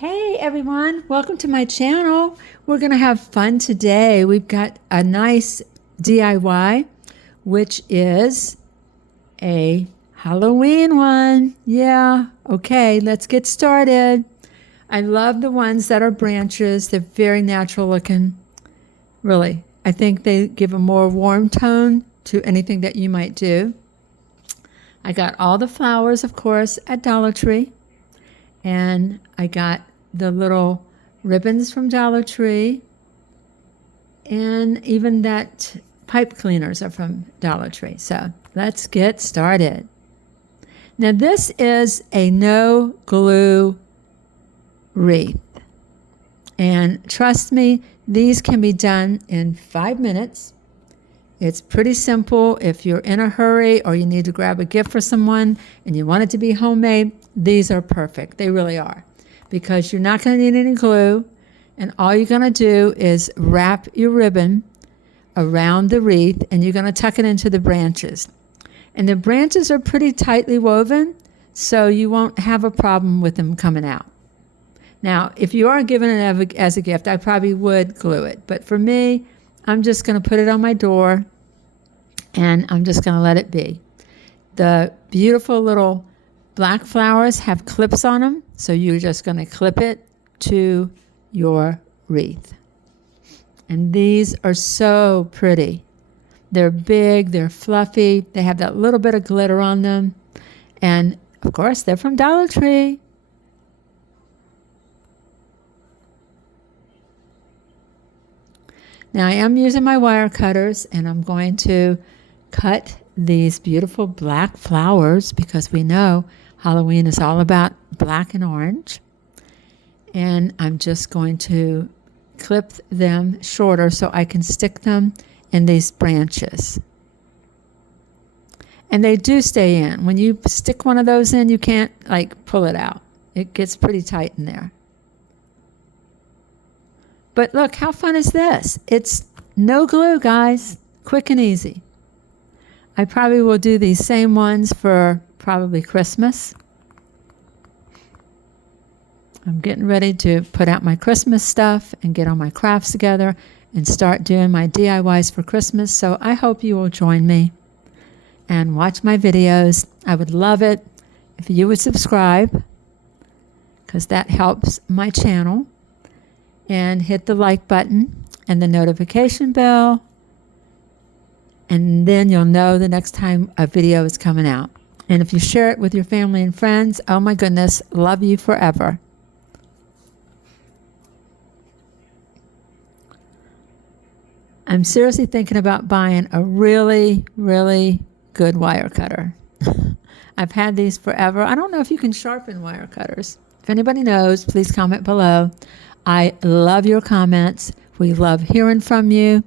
Hey everyone, welcome to my channel. We're going to have fun today. We've got a nice DIY, which is a Halloween one. Yeah, okay, let's get started. I love the ones that are branches. They're very natural looking. Really, I think they give a more warm tone to anything that you might do. I got all the flowers, of course, at Dollar Tree. And I got the little ribbons from Dollar Tree, and even that pipe cleaners are from Dollar Tree. So let's get started. Now this is a no glue wreath, and trust me, these can be done in 5 minutes. It's pretty simple. If you're in a hurry or you need to grab a gift for someone and you want it to be homemade, these are perfect. They really are, because you're not going to need any glue, and all you're going to do is wrap your ribbon around the wreath, and you're going to tuck it into the branches. And the branches are pretty tightly woven, so you won't have a problem with them coming out. Now, if you are giving it as a gift, I probably would glue it. But for me, I'm just going to put it on my door, and I'm just going to let it be. The beautiful little black flowers have clips on them, so you're just going to clip it to your wreath. And these are so pretty. They're big, they're fluffy, they have that little bit of glitter on them, and of course they're from Dollar Tree. Now I am using my wire cutters, and I'm going to cut these beautiful black flowers, because we know Halloween is all about black and orange. And I'm just going to clip them shorter so I can stick them in these branches. And they do stay in. When you stick one of those in, you can't like pull it out. It gets pretty tight in there. But look, how fun is this? It's no glue, guys. Quick and easy. I probably will do these same ones for probably Christmas. I'm getting ready to put out my Christmas stuff and get all my crafts together and start doing my DIYs for Christmas. So I hope you will join me and watch my videos. I would love it if you would subscribe, because that helps my channel. And hit the like button and the notification bell, and then you'll know the next time a video is coming out. And if you share it with your family and friends, oh my goodness, love you forever. I'm seriously thinking about buying a really, really good wire cutter. I've had these forever. I don't know if you can sharpen wire cutters. If anybody knows, please comment below. I love your comments. We love hearing from you.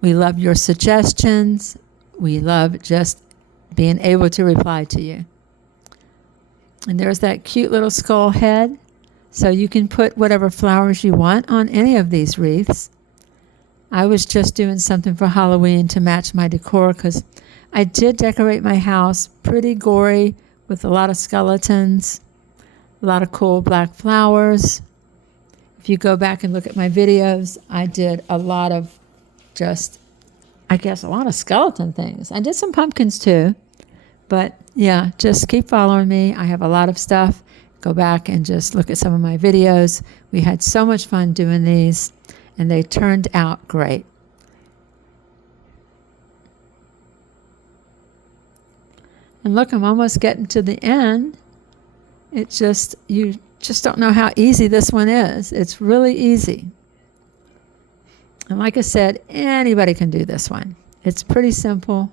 We love your suggestions. We love just being able to reply to you. And there's that cute little skull head. So you can put whatever flowers you want on any of these wreaths. I was just doing something for Halloween to match my decor, because I did decorate my house pretty gory with a lot of skeletons, a lot of cool black flowers. If you go back and look at my videos, I did a lot of just, I guess, a lot of skeleton things. I did some pumpkins too. But yeah, just keep following me. I have a lot of stuff. Go back and just look at some of my videos. We had so much fun doing these, and they turned out great. And look, I'm almost getting to the end. It's just, you just don't know how easy this one is. It's really easy. And like I said, anybody can do this one. It's pretty simple.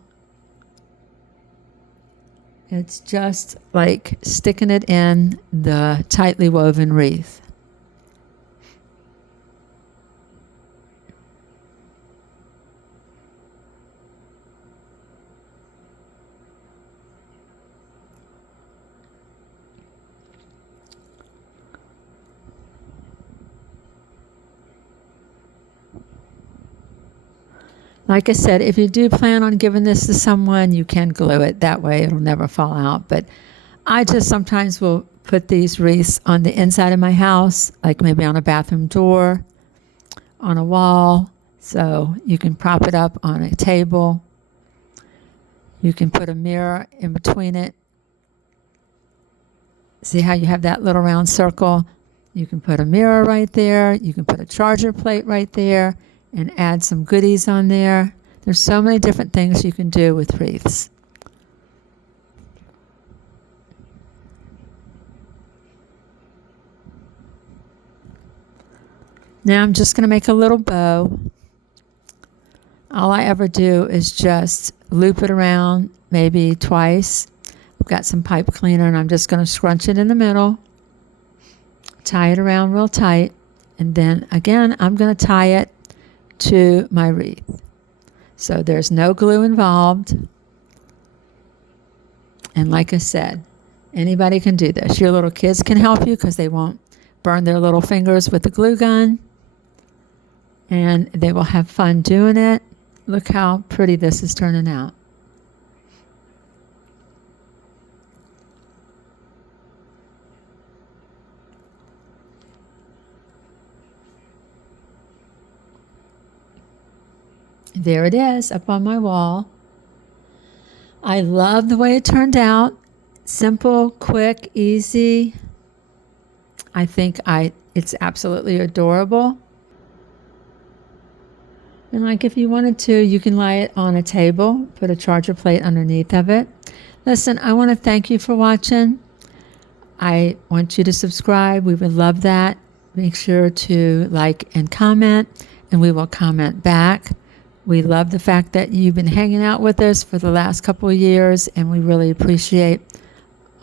It's just like sticking it in the tightly woven wreath. Like I said, if you do plan on giving this to someone, you can glue it. That way it'll never fall out. But I just sometimes will put these wreaths on the inside of my house, like maybe on a bathroom door, on a wall. So you can prop it up on a table. You can put a mirror in between it. See how you have that little round circle? You can put a mirror right there. You can put a charger plate right there and add some goodies on there. There's so many different things you can do with wreaths. Now I'm just going to make a little bow. All I ever do is just loop it around maybe twice. I've got some pipe cleaner and I'm just going to scrunch it in the middle, tie it around real tight, and then again I'm going to tie it to my wreath. So there's no glue involved. And like I said, anybody can do this. Your little kids can help you because they won't burn their little fingers with the glue gun. And they will have fun doing it. Look how pretty this is turning out. There it is up on my wall. I love the way it turned out. Simple, quick, easy. I think it's absolutely adorable. And like if you wanted to, you can lay it on a table, put a charger plate underneath of it. Listen, I want to thank you for watching. I want you to subscribe. We would love that. Make sure to like and comment, and we will comment back. We love the fact that you've been hanging out with us for the last couple of years, and we really appreciate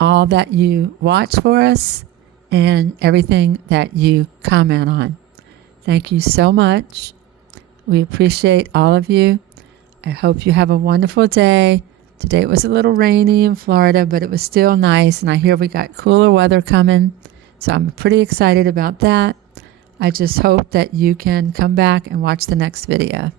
all that you watch for us and everything that you comment on. Thank you so much. We appreciate all of you. I hope you have a wonderful day. Today it was a little rainy in Florida, but it was still nice, and I hear we got cooler weather coming, so I'm pretty excited about that. I just hope that you can come back and watch the next video.